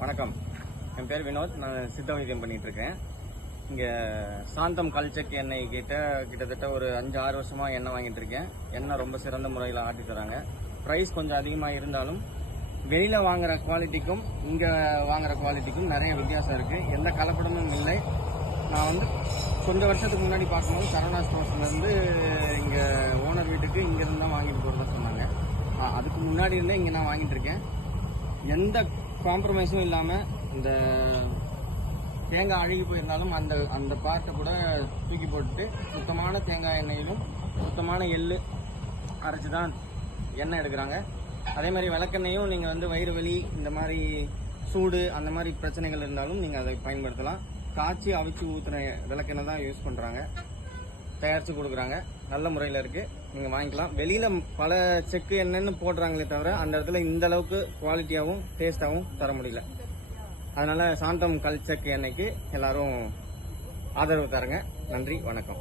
வணக்கம். என் பேர் வினோத். நான் சித்த வைத்தியம் பண்ணிட்டு இருக்கேன். இங்க சாந்தம் கல்ச்செக் எண்ணெய் கிட்டத்தட்ட ஒரு 5-6 வருஷமா எண்ணெய் வாங்கிட்டு இருக்கேன். எண்ணெய் ரொம்ப சிறந்த முறையில் ஆட்டி தராங்க. ப்ரைஸ் கொஞ்சம் அதிகமாக இருந்தாலும் வெளியில வாங்குற குவாலிட்டிக்கும் இங்க வாங்குற குவாலிட்டிக்கும் நிறைய வித்தியாசம் இருக்கு. எந்த கலப்படமும் இல்லை. நான் கொஞ்சம் வருஷத்துக்கு முன்னாடி பார்க்கும்போது சரவணா ஸ்டோர்ஸ்ல இருந்து இங்க ஓனர் வீட்டுக்கு இங்க இருந்து தான் வாங்கிட்டு போறதா சொன்னாங்க. அதுக்கு முன்னாடி இருந்தே இங்க நான் வாங்கிட்டு இருக்கேன். எந்த காம்ப்ரமைஸும் இல்லாம இந்த தேங்காய் அழுகி போயிருந்தாலும் அந்த பார்ட்டை கூட தூக்கி போட்டுட்டு சுத்தமான தேங்காய் எண்ணெயிலும் சுத்தமான எள்ளு அரைச்சு தான் எண்ணெய் எடுக்கிறாங்க. அதே மாதிரி விளக்கெண்ணையும் நீங்கள் வயிறு வலி இந்த மாதிரி சூடு அந்த மாதிரி பிரச்சனைகள் இருந்தாலும் நீங்கள் அதை பயன்படுத்தலாம். காய்ச்சி அவிச்சு ஊற்றுன விளக்கெண்ணெய் தான் யூஸ் பண்ணுறாங்க, தயாரித்து கொடுக்குறாங்க. நல்ல முறையில் இருக்குது, நீங்கள் வாங்கிக்கலாம். வெளியில் பல செக்கு என்னென்னு போடுறாங்களே தவிர அந்த இடத்துல இந்த அளவுக்கு குவாலிட்டியாகவும் டேஸ்ட்டாகவும் தர முடியல. அதனால் சாந்தம் கல் செக்கு எண்ணெய்க்கு எல்லாரும் ஆதரவு தரங்க. நன்றி, வணக்கம்.